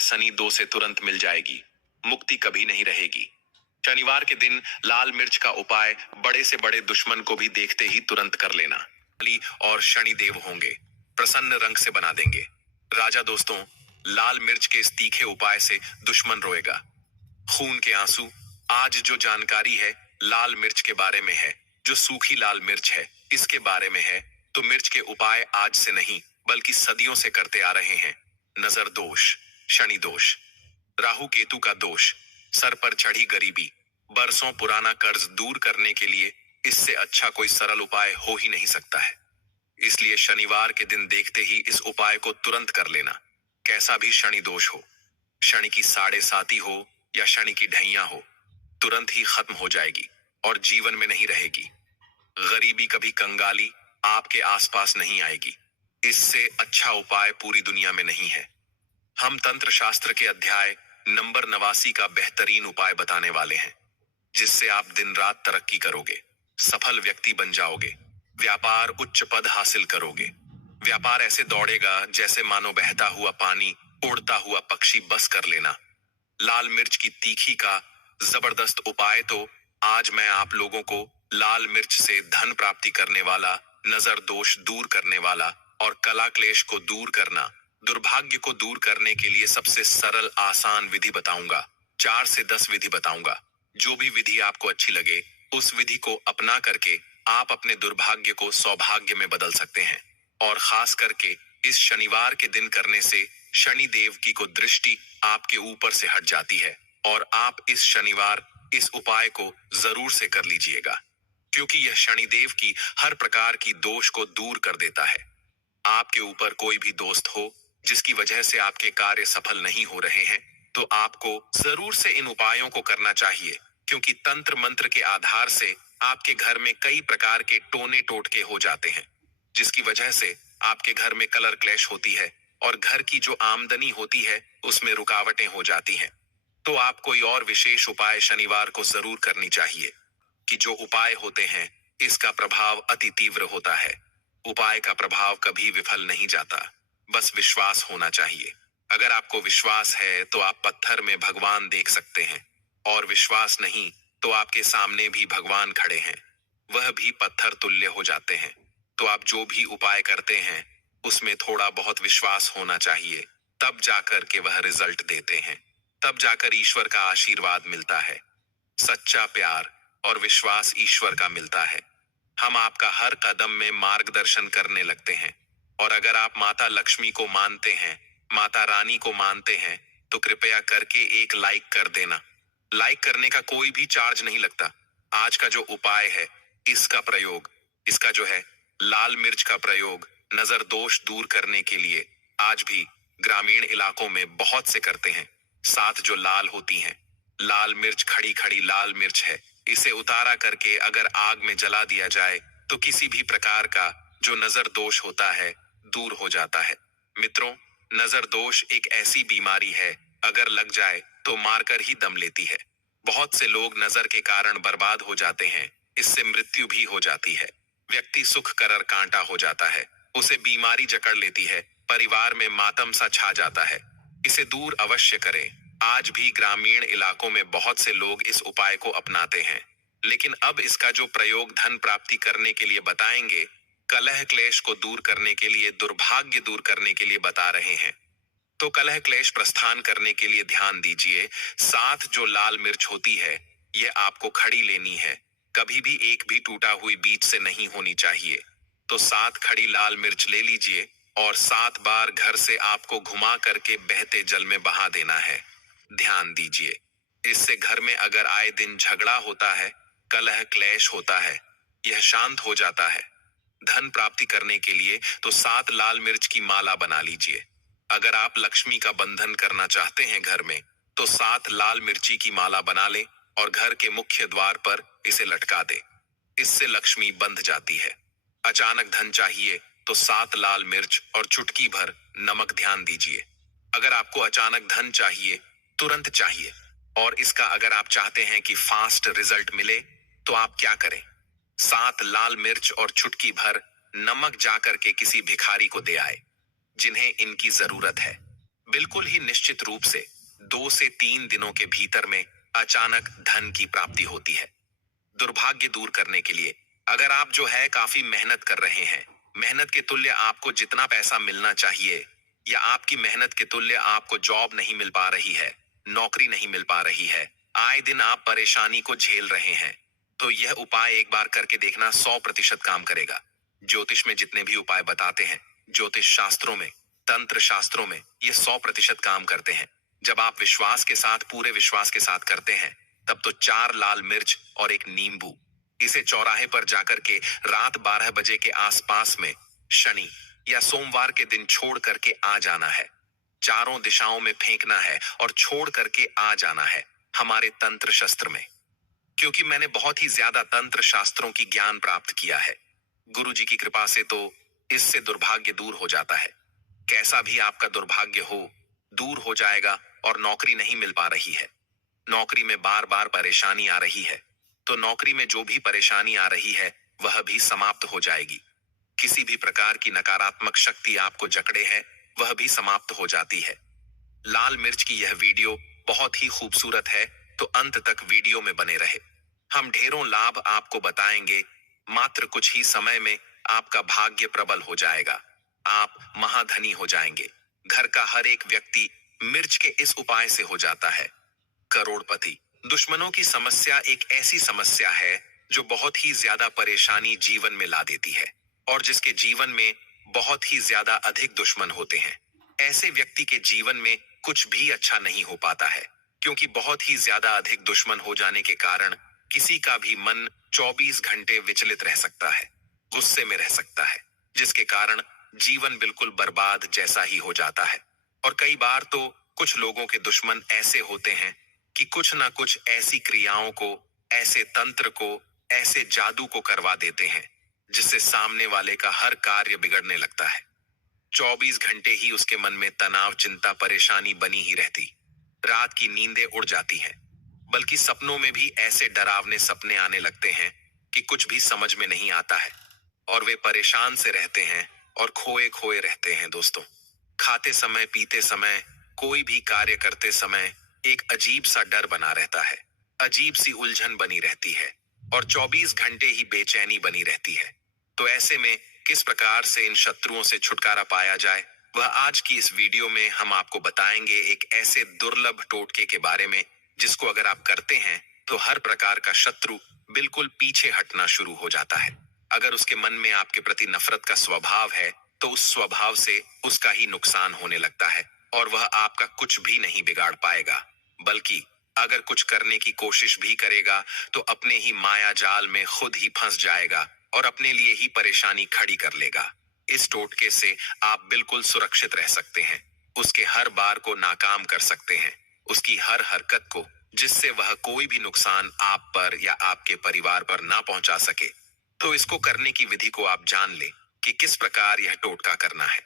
शनि दो से तुरंत मिल जाएगी, मुक्ति कभी नहीं रहेगी। शनिवार के दिन लाल मिर्च का उपाय बड़े से बड़े दुश्मन को भी देखते ही तुरंत कर लेना। बलि और शनि देव होंगे, प्रसन्न रंग से बना देंगे। राजा दोस्तों, लाल मिर्च के इस तीखे उपाय से दुश्मन रोएगा। खून के आंसू। आज जो जानकारी है लाल मिर्च के बारे में है, जो सूखी लाल मिर्च है इसके बारे में है, तो मिर्च के उपाय आज से नहीं बल्कि सदियों से करते आ रहे हैं। नजर दोष, शनि दोष, राहु केतु का दोष, सर पर चढ़ी गरीबी, बरसों पुराना कर्ज दूर करने के लिए इससे अच्छा कोई सरल उपाय हो ही नहीं सकता है। इसलिए शनिवार के दिन देखते ही इस उपाय को तुरंत कर लेना। कैसा भी शनि दोष हो, शनि की साढ़े साती हो या शनि की ढैया हो, तुरंत ही खत्म हो जाएगी और जीवन में नहीं रहेगी। गरीबी कभी कंगाली आपके आसपास नहीं आएगी। इससे अच्छा उपाय पूरी दुनिया में नहीं है। हम तंत्र शास्त्र के अध्याय नंबर 89 का बेहतरीन उपाय बताने वाले हैं, जिससे आप दिन रात तरक्की करोगे, सफल व्यक्ति बन जाओगे, व्यापार उच्च पद हासिल करोगे। व्यापार ऐसे दौड़ेगा जैसे मानो बहता हुआ पानी, उड़ता हुआ पक्षी। बस कर लेना। लाल मिर्च की तीखी का जबरदस्त उपाय तो आज मैं आप लोगों को लाल मिर्च से धन प्राप्ति करने वाला, नजर दोष दूर करने वाला और कला क्लेश को दूर करना, दुर्भाग्य को दूर करने के लिए सबसे सरल आसान विधि बताऊंगा। 4 से 10 विधि बताऊंगा। जो भी विधि आपको अच्छी लगे उस विधि को अपना करके आप अपने दुर्भाग्य को सौभाग्य में बदल सकते हैं। और खास करके इस शनिवार के दिन करने से शनि देव की को दृष्टि आपके ऊपर से हट जाती है और आप इस शनिवार इस उपाय को जरूर से कर लीजिएगा, क्योंकि यह शनि देव की हर प्रकार की दोष को दूर कर देता है। आपके ऊपर कोई भी दोस्त हो जिसकी वजह से आपके कार्य सफल नहीं हो रहे हैं, तो आपको जरूर से इन उपायों को करना चाहिए, क्योंकि तंत्र मंत्र के आधार से आपके घर में कई प्रकार के टोने टोटके हो जाते हैं, जिसकी वजह से आपके घर में कलर क्लैश होती है और घर की जो आमदनी होती है उसमें रुकावटें हो जाती हैं। तो आप कोई और विशेष उपाय शनिवार को जरूर करनी चाहिए, कि जो उपाय होते हैं इसका प्रभाव अति तीव्र होता है। उपाय का प्रभाव कभी विफल नहीं जाता, बस विश्वास होना चाहिए। अगर आपको विश्वास है तो आप पत्थर में भगवान देख सकते हैं, और विश्वास नहीं तो आपके सामने भी भगवान खड़े हैं, वह भी पत्थर तुल्य हो जाते हैं। तो आप जो भी उपाय करते हैं उसमें थोड़ा बहुत विश्वास होना चाहिए, तब जाकर के वह रिजल्ट देते हैं, तब जाकर ईश्वर का आशीर्वाद मिलता है। सच्चा प्यार और विश्वास ईश्वर का मिलता है। हम आपका हर कदम में मार्गदर्शन करने लगते हैं। और अगर आप माता लक्ष्मी को मानते हैं, माता रानी को मानते हैं, तो कृपया करके एक लाइक कर देना। लाइक करने का कोई भी चार्ज नहीं लगता। आज का जो उपाय है इसका प्रयोग, इसका जो है लाल मिर्च का प्रयोग नजर दोष दूर करने के लिए आज भी ग्रामीण इलाकों में बहुत से करते हैं। साथ जो लाल होती हैं, लाल मिर्च खड़ी खड़ी लाल मिर्च है, इसे उतारा करके अगर आग में जला दिया जाए तो किसी भी प्रकार का जो नजर दोष होता है दूर हो जाता है। मित्रों, नजर दोष एक ऐसी बीमारी है, अगर लग जाए तो मारकर ही दम लेती है। बहुत से लोग नजर के कारण बर्बाद हो जाते हैं, इससे मृत्यु भी हो जाती है। व्यक्ति सुख करर कांटा हो जाता है, उसे बीमारी जकड़ लेती है, परिवार में मातम सा छा जाता है। इसे दूर अवश्य करें। आज भी ग्रामीण इलाकों में बहुत से लोग इस उपाय को अपनाते हैं, लेकिन अब इसका जो प्रयोग धन प्राप्ति करने के लिए बताएंगे, कलह क्लेश को दूर करने के लिए, दुर्भाग्य दूर करने के लिए बता रहे हैं। तो कलह क्लेश प्रस्थान करने के लिए ध्यान दीजिए। साथ जो लाल मिर्च होती है यह आपको खड़ी लेनी है, कभी भी एक भी टूटा हुई बीज से नहीं होनी चाहिए। तो 7 खड़ी लाल मिर्च ले लीजिए और 7 बार घर से आपको घुमा करके बहते जल में बहा देना है। ध्यान दीजिए, इससे घर में अगर आए दिन झगड़ा होता है, कलह क्लेश होता है, यह शांत हो जाता है। धन प्राप्ति करने के लिए तो 7 लाल मिर्च की माला बना लीजिए। अगर आप लक्ष्मी का बंधन करना चाहते हैं घर में, तो 7 लाल मिर्ची की माला बना लें और घर के मुख्य द्वार पर इसे लटका दे। इससे लक्ष्मी बंध जाती है। अचानक धन चाहिए तो 7 लाल मिर्च और चुटकी भर नमक। ध्यान दीजिए, अगर आपको अचानक धन चाहिए, तुरंत चाहिए, और इसका अगर आप चाहते हैं कि फास्ट रिजल्ट मिले, तो आप क्या करें, 7 लाल मिर्च और चुटकी भर नमक जाकर के किसी भिखारी को दे आए जिन्हें इनकी जरूरत है। बिल्कुल ही निश्चित रूप से 2 से 3 दिनों के भीतर में अचानक धन की प्राप्ति होती है। दुर्भाग्य दूर करने के लिए अगर आप जो है काफी मेहनत कर रहे हैं, मेहनत के तुल्य आपको जितना पैसा मिलना चाहिए, या आपकी मेहनत के तुल्य आपको जॉब नहीं मिल पा रही है, नौकरी नहीं मिल पा रही है, आए दिन आप परेशानी को झेल रहे हैं, तो यह उपाय एक बार करके देखना 100% काम करेगा। ज्योतिष में जितने भी उपाय बताते हैं, ज्योतिष शास्त्रों में, तंत्र शास्त्रों में, ये 100% काम करते हैं। जब आप विश्वास के साथ, पूरे विश्वास के साथ करते हैं, तब तो 4 लाल मिर्च और एक नींबू, इसे चौराहे पर जाकर के रात 12 बजे के आसपास में शनि या सोमवार के दिन छोड़ करके आ जाना है। चारों दिशाओं में फेंकना है और छोड़ करके आ जाना है हमारे तंत्र शस्त्र में। क्योंकि मैंने बहुत ही ज्यादा तंत्र शास्त्रों की ज्ञान प्राप्त किया है, गुरु जी की कृपा से, तो इससे दुर्भाग्य दूर हो जाता है। कैसा भी आपका दुर्भाग्य हो, दूर हो जाएगा। और नौकरी नहीं मिल पा रही है, नौकरी में बार बार परेशानी आ रही है, तो नौकरी में जो भी परेशानी आ रही है वह भी समाप्त हो जाएगी। किसी भी प्रकार की नकारात्मक शक्ति आपको जकड़े है, वह भी समाप्त हो जाती है। लाल मिर्च की यह वीडियो बहुत ही खूबसूरत है, तो अंत तक वीडियो में बने रहे। हम ढेरों लाभ आपको बताएंगे। मात्र कुछ ही समय में आपका भाग्य प्रबल हो जाएगा, आप महाधनी हो जाएंगे। घर का हर एक व्यक्ति मिर्च के इस उपाय से हो जाता है करोड़पति। दुश्मनों की समस्या एक ऐसी समस्या है जो बहुत ही ज्यादा परेशानी जीवन में ला देती है, और जिसके जीवन में बहुत ही ज्यादा अधिक दुश्मन होते हैं, ऐसे व्यक्ति के जीवन में कुछ भी अच्छा नहीं हो पाता है। क्योंकि बहुत ही ज्यादा अधिक दुश्मन हो जाने के कारण किसी का भी मन 24 घंटे विचलित रह सकता है, गुस्से में रह सकता है, जिसके कारण जीवन बिल्कुल बर्बाद जैसा ही हो जाता है। और कई बार तो कुछ लोगों के दुश्मन ऐसे होते हैं कि कुछ ना कुछ ऐसी क्रियाओं को, ऐसे तंत्र को, ऐसे जादू को करवा देते हैं, जिससे सामने वाले का हर कार्य बिगड़ने लगता है। 24 घंटे ही उसके मन में तनाव, चिंता, परेशानी बनी ही रहती। रात की नींदें उड़ जाती हैं, बल्कि सपनों में भी ऐसे डरावने सपने आने लगते हैं कि कुछ भी समझ में नहीं आता है, और वे परेशान से रहते हैं और खोए खोए रहते हैं। दोस्तों, खाते समय, पीते समय, कोई भी कार्य करते समय एक अजीब सा डर बना रहता है, अजीब सी उलझन बनी रहती है, और 24 घंटे ही बेचैनी बनी रहती है। तो ऐसे में किस प्रकार से इन शत्रुओं से छुटकारा पाया जाए, वह आज की इस वीडियो में हम आपको बताएंगे। एक ऐसे दुर्लभ टोटके के बारे में जिसको अगर आप करते हैं तो हर प्रकार का शत्रु बिल्कुल पीछे हटना शुरू हो जाता है। अगर उसके मन में आपके प्रति नफरत का स्वभाव है, तो उस स्वभाव से उसका ही नुकसान होने लगता है, और वह आपका कुछ भी नहीं बिगाड़ पाएगा, बल्कि अगर कुछ करने की कोशिश भी करेगा तो अपने ही माया जाल में खुद ही फंस जाएगा और अपने लिए ही परेशानी खड़ी कर लेगा। इस टोटके से आप बिल्कुल सुरक्षित रह सकते हैं, उसके हर बार को नाकाम कर सकते हैं, उसकी हर हरकत को, जिससे वह कोई भी नुकसान आप पर या आपके परिवार पर ना पहुंचा सके। तो इसको करने की विधि को आप जान ले कि किस प्रकार यह टोटका करना है।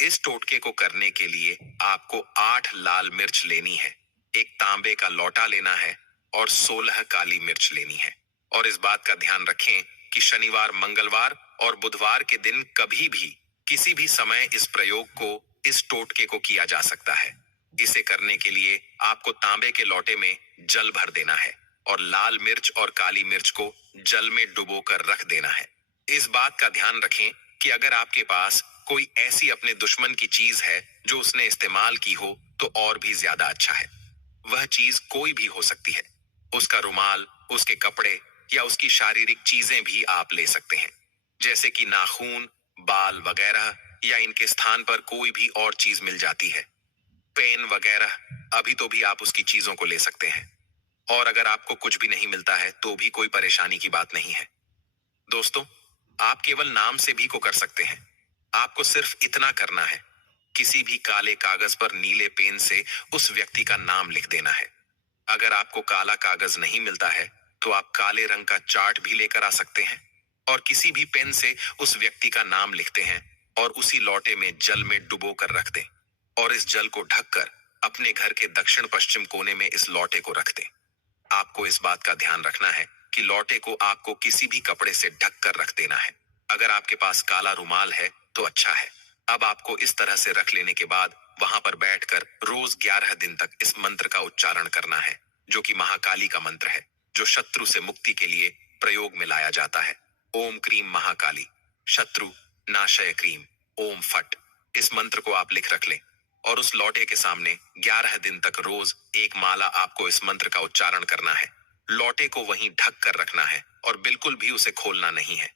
इस टोटके को करने के लिए आपको 8 लाल मिर्च लेनी है, एक तांबे का लोटा लेना है, और 16 काली मिर्च लेनी है। और इस बात का ध्यान रखें कि शनिवार, मंगलवार और बुधवार के दिन कभी भी, किसी भी समय इस प्रयोग को, इस टोटके को किया जा सकता है। इसे करने के लिए आपको तांबे के लोटे में जल भर देना है, और लाल मिर्च और काली मिर्च को जल में डुबोकर रख देना है। इस बात का ध्यान रखें कि अगर आपके पास कोई ऐसी अपने दुश्मन की चीज है जो उसने इस्तेमाल की हो, तो और भी ज्यादा अच्छा है। वह चीज कोई भी हो सकती है, उसका रुमाल, उसके कपड़े, या उसकी शारीरिक चीजें भी आप ले सकते हैं, जैसे कि नाखून, बाल वगैरह, या इनके स्थान पर कोई भी और चीज मिल जाती है, पेन वगैरह, अभी तो भी आप उसकी चीजों को ले सकते हैं। और अगर आपको कुछ भी नहीं मिलता है तो भी कोई परेशानी की बात नहीं है। दोस्तों, आप केवल नाम से भी को कर सकते हैं। आपको सिर्फ इतना करना है, किसी भी काले कागज पर नीले पेन से उस व्यक्ति का नाम लिख देना है। अगर आपको काला कागज नहीं मिलता है तो आप काले रंग का चार्ट भी लेकर आ सकते हैं, और किसी भी पेन से उस व्यक्ति का नाम लिखते हैं और उसी लोटे में जल में डुबो कर रख दें, और इस जल को ढककर अपने घर के दक्षिण पश्चिम कोने में इस लोटे को रख दें। आपको इस बात का ध्यान रखना है कि लोटे को आपको किसी भी कपड़े से ढक कर रख देना है। अगर आपके पास काला रुमाल है तो अच्छा है। अब आपको इस तरह से रख लेने के बाद वहां पर बैठकर रोज 11 दिन तक इस मंत्र का उच्चारण करना है, जो कि महाकाली का मंत्र है, जो शत्रु से मुक्ति के लिए प्रयोग में लाया जाता है। ओम क्रीम महाकाली, शत्रु नाशय क्रीम, ओम फट। इस मंत्र को आप लिख रख लें और उस लौटे के सामने 11 दिन तक रोज एक माला आपको इस मंत्र का उच्चारण करना है। लौटे को वहीं ढक कर रखना है और बिल्कुल भी उसे खोलना नहीं है।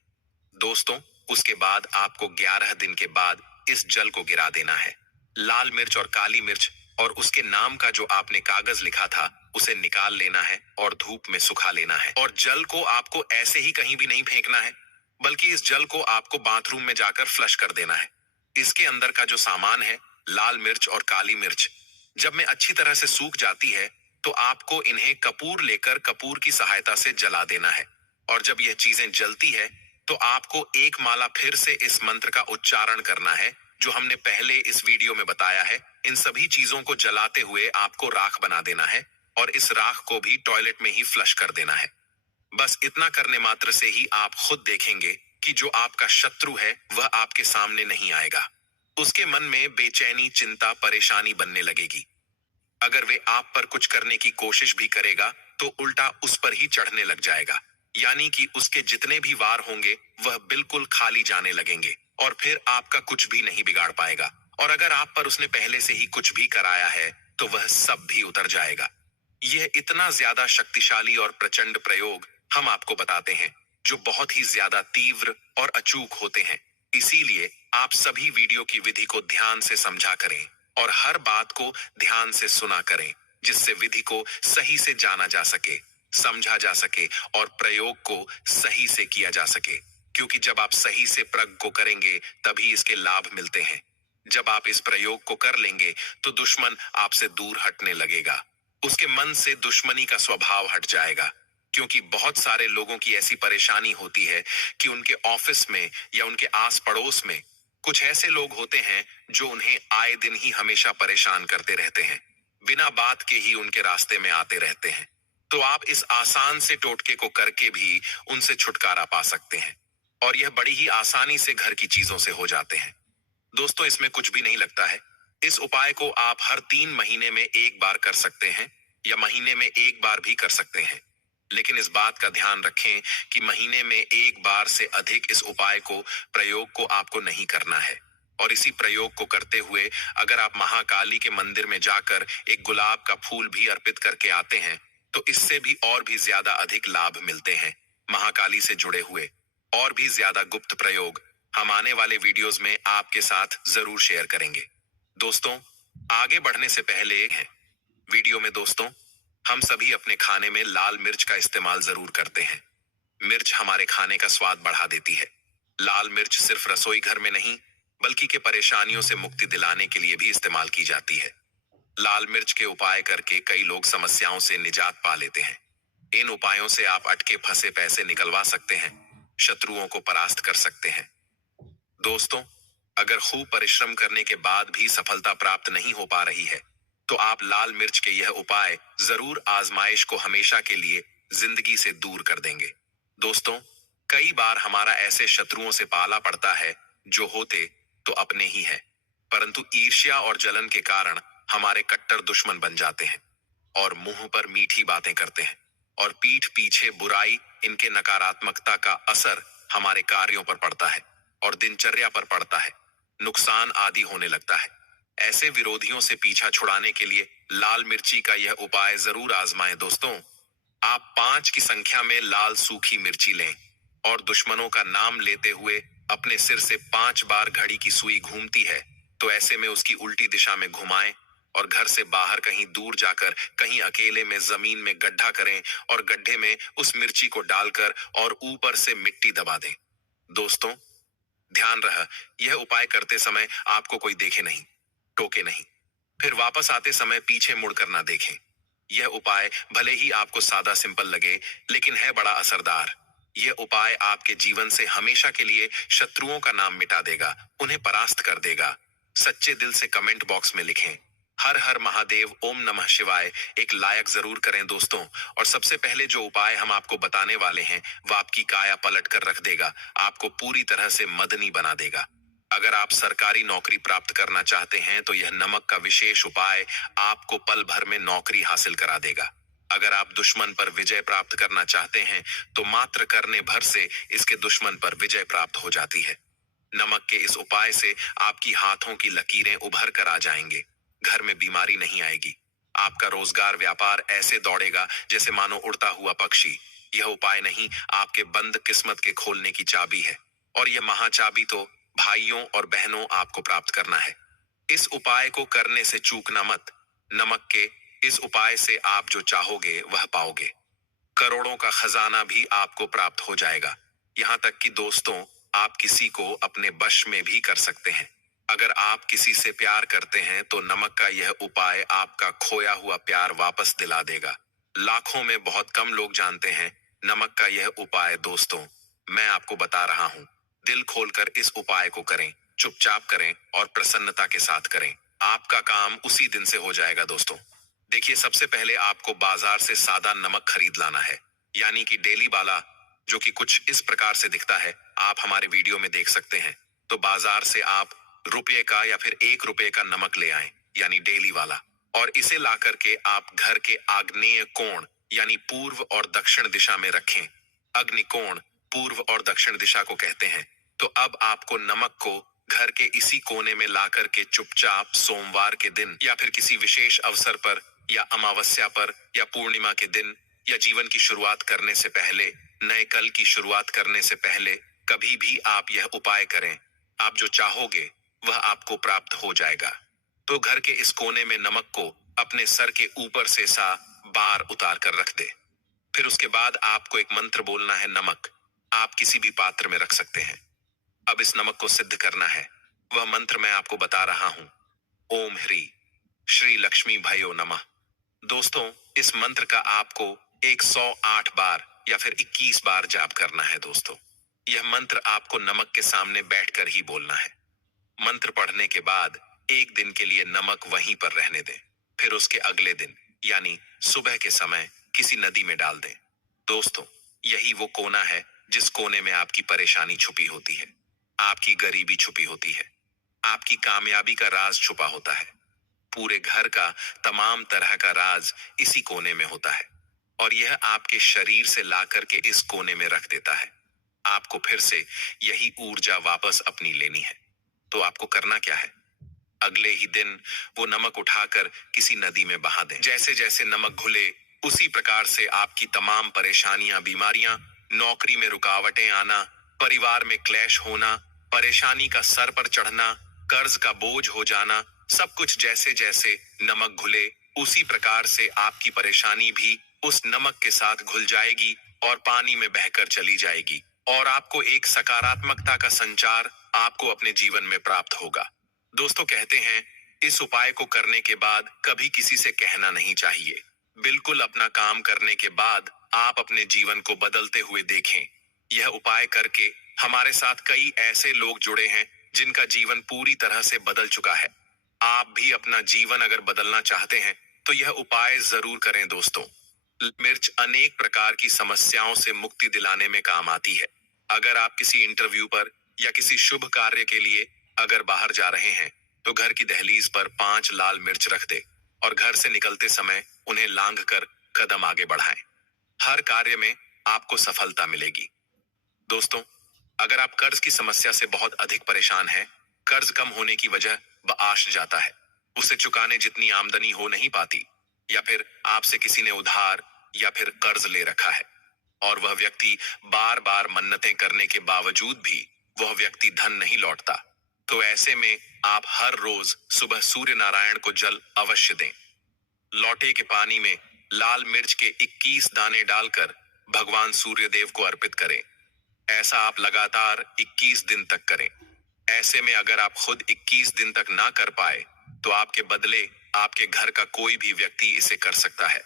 दोस्तों, उसके बाद आपको 11 दिन के बाद इस जल को गिरा देना है। लाल मिर्च और काली मिर्च और उसके नाम का जो आपने कागज लिखा था उसे निकाल लेना है और धूप में सुखा लेना है। और जल को आपको ऐसे ही कहीं भी नहीं फेंकना है, बल्कि इस जल को आपको बाथरूम में जाकर फ्लश कर देना है। इसके अंदर का जो सामान है, लाल मिर्च और काली मिर्च, जब में अच्छी तरह से सूख जाती है तो आपको इन्हें कपूर लेकर कपूर की सहायता से जला देना है। और जब यह चीजें जलती है तो आपको एक माला फिर से इस मंत्र का उच्चारण करना है, जो हमने पहले इस वीडियो में बताया है। इन सभी चीजों को जलाते हुए आपको राख बना देना है और इस राख को भी टॉयलेट में ही फ्लश कर देना है। बस इतना करने मात्र से ही आप खुद देखेंगे कि जो आपका शत्रु है वह आपके सामने नहीं आएगा। उसके मन में बेचैनी, चिंता, परेशानी बनने लगेगी। अगर वे आप पर कुछ करने की कोशिश भी करेगा तो उल्टा उस पर ही चढ़ने लग जाएगा। यानी कि उसके जितने भी वार होंगे वह बिल्कुल खाली जाने लगेंगे और फिर आपका कुछ भी नहीं बिगाड़ पाएगा। और अगर आप पर उसने पहले से ही कुछ भी कराया है तो वह सब भी उतर जाएगा। यह इतना ज्यादा शक्तिशाली और प्रचंड प्रयोग हम आपको बताते हैं, जो बहुत ही ज्यादा तीव्र और अचूक होते हैं। इसीलिए आप सभी वीडियो की विधि को ध्यान से समझा करें और हर बात को ध्यान से सुना करें, जिससे विधि को सही से जाना जा सके, समझा जा सके और प्रयोग को सही से किया जा सके। क्योंकि जब आप सही से प्रयोग को करेंगे तभी इसके लाभ मिलते हैं। जब आप इस प्रयोग को कर लेंगे तो दुश्मन आपसे दूर हटने लगेगा। उसके मन से दुश्मनी का स्वभाव हट जाएगा। क्योंकि बहुत सारे लोगों की ऐसी परेशानी होती है कि उनके ऑफिस में या उनके आस पड़ोस में कुछ ऐसे लोग होते हैं जो उन्हें आए दिन ही हमेशा परेशान करते रहते हैं, बिना बात के ही उनके रास्ते में आते रहते हैं। तो आप इस आसान से टोटके को करके भी उनसे छुटकारा पा सकते हैं और यह बड़ी ही आसानी से घर की चीजों से हो जाते हैं। दोस्तों, इसमें कुछ भी नहीं लगता है। इस उपाय को आप हर 3 महीने में एक बार कर सकते हैं या महीने में एक बार भी कर सकते हैं। लेकिन इस बात का ध्यान रखें कि महीने में एक बार से अधिक इस उपाय को प्रयोग को आपको नहीं करना है। और इसी प्रयोग को करते हुए अगर आप महाकाली के मंदिर में जाकर एक गुलाब का फूल भी अर्पित करके आते हैं तो इससे भी और भी ज्यादा अधिक लाभ मिलते हैं। महाकाली से जुड़े हुए और भी ज्यादा गुप्त प्रयोग हम आने वाले वीडियोस में आपके साथ जरूर शेयर करेंगे। दोस्तों, आगे बढ़ने से पहले एक है वीडियो में दोस्तों, हम सभी अपने खाने में लाल मिर्च का इस्तेमाल जरूर करते हैं। मिर्च हमारे खाने का स्वाद बढ़ा देती है। लाल मिर्च सिर्फ रसोई घर में नहीं बल्कि के परेशानियों से मुक्ति दिलाने के लिए भी इस्तेमाल की जाती है। लाल मिर्च के उपाय करके कई लोग समस्याओं से निजात पा लेते हैं। इन उपायों से आप अटके फंसे पैसे निकलवा सकते हैं, शत्रुओं को परास्त कर सकते हैं। दोस्तों, अगर खूब परिश्रम करने के बाद भी सफलता प्राप्त नहीं हो पा रही है तो आप लाल मिर्च के यह उपाय जरूर आजमाइश को हमेशा के लिए जिंदगी से दूर कर देंगे। दोस्तों, कई बार हमारा ऐसे शत्रुओं से पाला पड़ता है जो होते तो अपने ही हैं, परंतु ईर्ष्या और जलन के कारण हमारे कट्टर दुश्मन बन जाते हैं और मुंह पर मीठी बातें करते हैं और पीठ पीछे बुराई। इनके नकारात्मकता का असर हमारे कार्यों पर पड़ता है और दिनचर्या पर पड़ता है, नुकसान आदि होने लगता है। ऐसे विरोधियों से पीछा छुड़ाने के लिए लाल मिर्ची का यह उपाय जरूर आजमाएं। दोस्तों, आप 5 की संख्या में लाल सूखी मिर्ची लें और दुश्मनों का नाम लेते हुए अपने सिर से 5 बार घड़ी की सुई घूमती है तो ऐसे में उसकी उल्टी दिशा में घुमाएं और घर से बाहर कहीं दूर जाकर कहीं अकेले में जमीन में गड्ढा करें और गड्ढे में उस मिर्ची को डालकर और ऊपर से मिट्टी दबा दें। दोस्तों, ध्यान रहा, यह उपाय करते समय आपको कोई देखे नहीं, टोके नहीं, फिर वापस आते समय पीछे मुड़कर ना देखें। यह उपाय भले ही आपको सादा सिंपल लगे लेकिन है बड़ा असरदार। यह उपाय आपके जीवन से हमेशा के लिए शत्रुओं का नाम मिटा देगा, उन्हें परास्त कर देगा। सच्चे दिल से कमेंट बॉक्स में लिखें हर हर महादेव, ओम नमः शिवाय, एक लायक जरूर करें दोस्तों। और सबसे पहले जो उपाय हम आपको बताने वाले हैं वह आपकी काया पलट कर रख देगा, आपको पूरी तरह से मदनी बना देगा। अगर आप सरकारी नौकरी प्राप्त करना चाहते हैं तो यह नमक का विशेष उपाय आपको पल भर में नौकरी हासिल करा देगा। अगर आप दुश्मन पर विजय प्राप्त करना चाहते हैं तो मात्र करने भर से इसके दुश्मन पर विजय प्राप्त हो जाती है। नमक के इस उपाय से आपकी हाथों की लकीरें उभर कर आ जाएंगे। घर में बीमारी नहीं आएगी। आपका रोजगार व्यापार ऐसे दौड़ेगा जैसे मानो उड़ता हुआ पक्षी। यह उपाय नहीं, आपके बंद किस्मत के खोलने की चाबी है। और यह महाचाबी तो भाइयों और बहनों आपको प्राप्त करना है। इस उपाय को करने से चूकना मत। नमक के इस उपाय से आप जो चाहोगे वह पाओगे। करोड़ों का खजाना भी आपको प्राप्त हो जाएगा। यहाँ तक कि दोस्तों, आप किसी को अपने वश में भी कर सकते हैं। अगर आप किसी से प्यार करते हैं तो नमक का यह उपाय आपका खोया हुआ प्यार वापस दिला देगा। लाखों में बहुत कम लोग जानते हैं नमक का यह उपाय। दोस्तों, मैं आपको बता रहा हूँ। दिल खोलकर इस उपाय को करें, चुपचाप करें और प्रसन्नता के साथ करें। आपका काम उसी दिन से हो जाएगा। दोस्तों देखिए, सबसे पहले आपको बाजार से सादा नमक खरीद लाना है, यानी कि डेली वाला, जो कि कुछ इस प्रकार से दिखता है। आप हमारे वीडियो में देख सकते हैं। तो बाजार से आप रुपये का या फिर 1 रुपये का नमक ले आए, यानी डेली वाला, और इसे ला करके आप घर के आग्नेय कोण यानी पूर्व और दक्षिण दिशा में रखें। अग्निकोण पूर्व और दक्षिण दिशा को कहते हैं। तो अब आपको नमक को घर के इसी कोने में ला करके चुपचाप सोमवार के दिन या फिर किसी विशेष अवसर पर या अमावस्या पर या पूर्णिमा के दिन या जीवन की शुरुआत करने से पहले, नए कल की शुरुआत करने से पहले कभी भी आप यह उपाय करें। आप जो चाहोगे वह आपको प्राप्त हो जाएगा। तो घर के इस कोने में नमक को अपने सर के ऊपर से सा बार उतार कर रख दे। फिर उसके बाद आपको एक मंत्र बोलना है। नमक आप किसी भी पात्र में रख सकते हैं। अब इस नमक को सिद्ध करना है। वह मंत्र मैं आपको बता रहा हूं। ओम ह्री श्री लक्ष्मी भयो नमः। दोस्तों, इस मंत्र का आपको 108 बार या फिर 21 बार जाप करना है। दोस्तों, यह मंत्र आपको नमक के सामने बैठकर ही बोलना है। मंत्र पढ़ने के बाद एक दिन के लिए नमक वहीं पर रहने दें। फिर उसके अगले दिन यानी सुबह के समय किसी नदी में डाल दें। दोस्तों, यही वो कोना है जिस कोने में आपकी परेशानी छुपी होती है, आपकी गरीबी छुपी होती है, आपकी कामयाबी का राज छुपा होता है। पूरे घर का तमाम तरह का राज इसी कोने में होता है और यह आपके शरीर से ला करके इस कोने में रख देता है। आपको फिर से यही ऊर्जा वापस अपनी लेनी है। तो आपको करना क्या है? अगले ही दिन वो नमक उठाकर किसी नदी में बहा दें। जैसे जैसे नमक घुले उसी प्रकार से आपकी तमाम परेशानियां, बीमारियां, नौकरी में रुकावटें आना, परिवार में क्लेश होना, परेशानी का सर पर चढ़ना, कर्ज का बोझ हो जाना, सब कुछ जैसे जैसे नमक घुले उसी प्रकार से आपकी परेशानी भी उस नमक के साथ घुल जाएगी और पानी में बहकर चली जाएगी और आपको एक सकारात्मकता का संचार आपको अपने जीवन में प्राप्त होगा। दोस्तों, कहते हैं इस उपाय को करने के बाद कभी किसी से कहना नहीं चाहिए। बिल्कुल अपना काम करने के बाद आप अपने जीवन को बदलते हुए देखें। यह उपाय करके हमारे साथ कई ऐसे लोग जुड़े हैं जिनका जीवन पूरी तरह से बदल चुका है। आप भी अपना जीवन अगर बदलना चाहते हैं तो यह उपाय जरूर करें। दोस्तों, मिर्च अनेक प्रकार की समस्याओं से मुक्ति दिलाने में काम आती है। अगर आप किसी इंटरव्यू पर या किसी शुभ कार्य के लिए अगर बाहर जा रहे हैं तो घर की दहलीज पर 5 लाल मिर्च रख दे और घर से निकलते समय उन्हें लांघ कर कदम आगे बढ़ाएं। हर कार्य में आपको सफलता मिलेगी। दोस्तों, अगर आप कर्ज की समस्या से बहुत अधिक परेशान हैं, कर्ज कम होने की वजह आश जाता है, उसे चुकाने जितनी आमदनी हो नहीं पाती, या फिर आपसे किसी ने उधार या फिर कर्ज ले रखा है और वह व्यक्ति बार बार मन्नतें करने के बावजूद भी वह व्यक्ति धन नहीं लौटता, तो ऐसे में आप हर रोज सुबह सूर्य नारायण को जल अवश्य दें। लौटे के पानी में लाल मिर्च के 21 दाने डालकर भगवान सूर्यदेव को अर्पित करें। ऐसा आप लगातार 21 दिन तक करें। ऐसे में अगर आप खुद 21 दिन तक ना कर पाए तो आपके बदले आपके घर का कोई भी व्यक्ति इसे कर सकता है।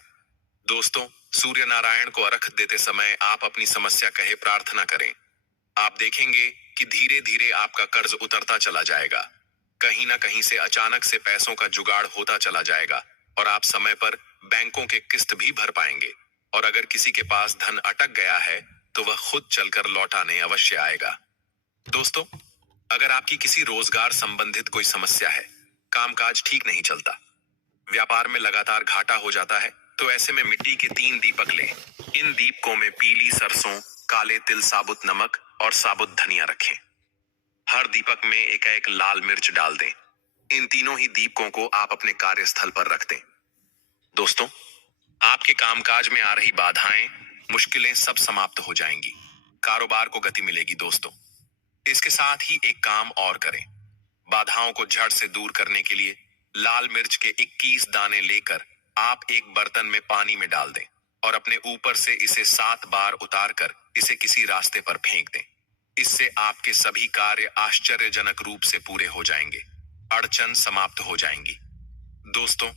दोस्तों, सूर्य नारायण को अर्घ देते समय आप अपनी समस्या कहे प्रार्थना करें। आप देखेंगे कि धीरे धीरे आपका कर्ज उतरता चला जाएगा। कहीं ना कहीं से अचानक से पैसों का जुगाड़ होता चला जाएगा और आप समय पर बैंकों के किस्त भी भर पाएंगे। और अगर किसी के पास धन अटक गया है तो वह खुद चलकर लौटाने अवश्य आएगा। दोस्तों, अगर आपकी किसी रोजगार संबंधित कोई समस्या है, कामकाज ठीक नहीं चलता, व्यापार में लगातार घाटा हो जाता है, तो ऐसे में मिट्टी के 3 दीपक लें। इन दीपकों में पीली सरसों, काले तिल, साबुत नमक और साबुत धनिया रखें। हर दीपक में एक लाल मिर्च डाल दें। इन तीनों ही दीपकों को आप अपने कार्यस्थल पर रख दें। दोस्तों, आपके कामकाज में आ रही बाधाएं, मुश्किलें सब समाप्त हो जाएंगी। कारोबार को गति मिलेगी दोस्तों। इसके साथ ही एक काम और करें। बाधाओं को जड़ से दूर करने के लिए लाल मिर्च के 21 दाने लेकर आप एक बर्तन में पानी में डाल दें और अपने ऊपर से इसे 7 बार उतार कर इसे किसी रास्ते पर फेंक दें। इससे आपके सभी कार्य आश्चर्यजनक रूप से पूरे हो जाएंगे, अड़चन समाप्त हो जाएंगी। दोस्तों,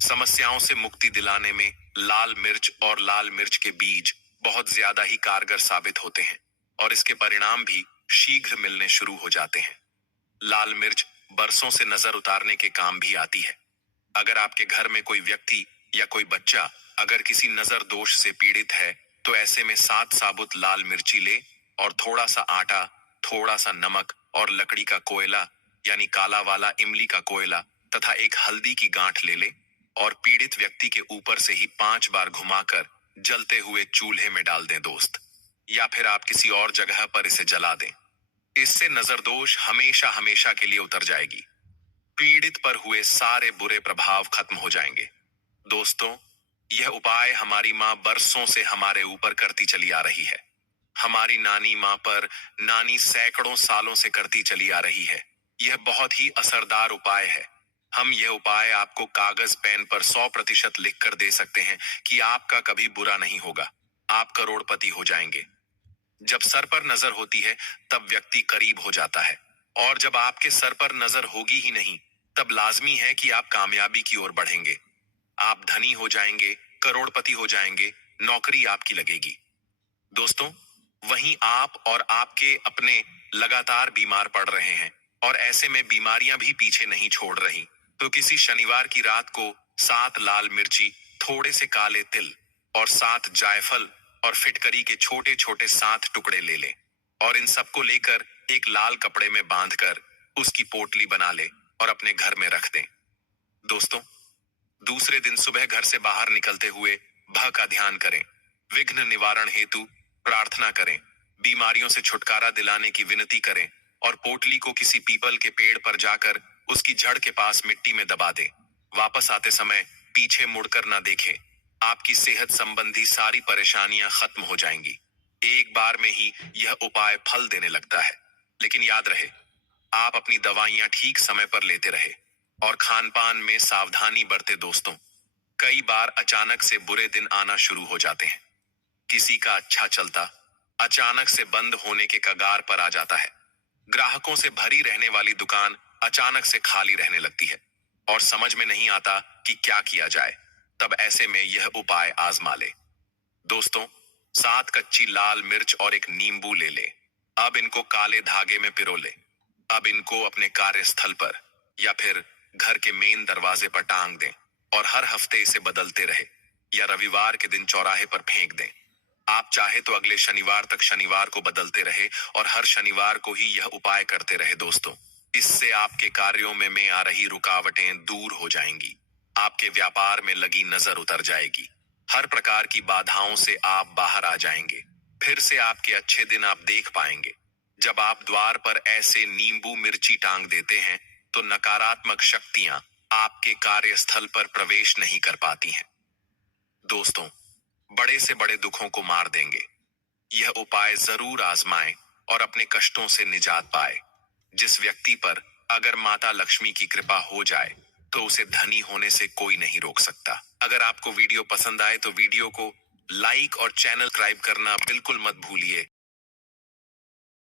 समस्याओं से मुक्ति दिलाने में लाल मिर्च और लाल मिर्च के बीज बहुत ज्यादा ही कारगर साबित होते हैं और इसके परिणाम भी शीघ्र मिलने शुरू हो जाते हैं। लाल मिर्च बरसों से नजर उतारने के काम भी आती है। अगर आपके घर में कोई व्यक्ति या कोई बच्चा अगर किसी नजर दोष से पीड़ित है, तो ऐसे में 7 साबुत लाल मिर्ची ले और थोड़ा सा आटा, थोड़ा सा नमक और लकड़ी का कोयला यानी काला वाला इमली का कोयला तथा एक हल्दी की गांठ ले ले और पीड़ित व्यक्ति के ऊपर से ही 5 बार घुमाकर जलते हुए चूल्हे में डाल दें दोस्त, या फिर आप किसी और जगह पर इसे जला दें। इससे नजर दोष हमेशा हमेशा के लिए उतर जाएगी। पीड़ित पर हुए सारे बुरे प्रभाव खत्म हो जाएंगे। दोस्तों, यह उपाय हमारी माँ बरसों से हमारे ऊपर करती चली आ रही है। हमारी नानी माँ पर नानी सैकड़ों सालों से करती चली आ रही है। यह बहुत ही असरदार उपाय है। हम यह उपाय आपको कागज पेन पर 100% लिख कर दे सकते हैं कि आपका कभी बुरा नहीं होगा। आप करोड़पति हो जाएंगे। जब सर पर नजर होती है, तब व्यक्ति करीब हो जाता है, और जब आपके सर पर नजर होगी ही नहीं, तब लाजमी है कि आप कामयाबी की ओर बढ़ेंगे। आप धनी हो जाएंगे, करोड़पति हो जाएंगे, नौकरी आपकी लगेगी। दोस्तों, वहीं आप और आपके अपने लगातार बीमार पड़ रहे हैं और ऐसे में बीमारियां भी पीछे नहीं छोड़ रही, तो किसी शनिवार की रात को 7 लाल मिर्ची, थोड़े से काले तिल और 7 जायफल और फिटकरी के छोटे छोटे 7 टुकड़े ले लें और इन सबको लेकर एक लाल कपड़े में बांधकर उसकी पोटली बना ले और अपने घर में रख दें। दोस्तों, दूसरे दिन सुबह घर से बाहर निकलते हुए भ का ध्यान करें, विघ्न निवारण हेतु प्रार्थना करें, बीमारियों से छुटकारा दिलाने की विनती करें और पोटली को किसी पीपल के पेड़ पर जाकर उसकी जड़ के पास मिट्टी में दबा दें। वापस आते समय पीछे मुड़कर ना देखें। आपकी सेहत संबंधी सारी परेशानियां खत्म हो जाएंगी। एक बार में ही यह उपाय फल देने लगता है। लेकिन याद रहे, आप अपनी दवाइयां ठीक समय पर लेते रहे और खान पान में सावधानी बरते दोस्तों। कई बार अचानक से बुरे दिन आना शुरू हो जाते हैं। किसी का अच्छा चलता अचानक से बंद होने के कगार पर आ जाता है। ग्राहकों से भरी रहने वाली दुकान अचानक से खाली रहने लगती है और समझ में नहीं आता कि क्या किया जाए। तब ऐसे में यह उपाय आजमा ले। दोस्तों, 7 कच्ची लाल मिर्च और एक नींबू ले ले। अब इनको काले धागे में पिरो ले। अब इनको अपने कार्यस्थल पर या फिर घर के मेन दरवाजे पर टांग दें और हर हफ्ते इसे बदलते रहे या रविवार के दिन चौराहे पर फेंक दें। आप चाहे तो अगले शनिवार तक शनिवार को बदलते रहे और हर शनिवार को ही यह उपाय करते रहे दोस्तों। इससे आपके कार्यों में आ रही रुकावटें दूर हो जाएंगी। आपके व्यापार में लगी नजर उतर जाएगी। हर प्रकार की बाधाओं से आप बाहर आ जाएंगे। फिर से आपके अच्छे दिन आप देख पाएंगे। जब आप द्वार पर ऐसे नींबू मिर्ची टांग देते हैं, तो नकारात्मक शक्तियां आपके कार्यस्थल पर प्रवेश नहीं कर पाती हैं। दोस्तों, बड़े से बड़े दुखों को मार देंगे। यह उपाय जरूर आजमाएं और अपने कष्टों से निजात पाए। जिस व्यक्ति पर अगर माता लक्ष्मी की कृपा हो जाए, तो उसे धनी होने से कोई नहीं रोक सकता। अगर आपको वीडियो पसंद आए तो वीडियो को लाइक और चैनल सब्सक्राइब करना बिल्कुल मत भूलिए।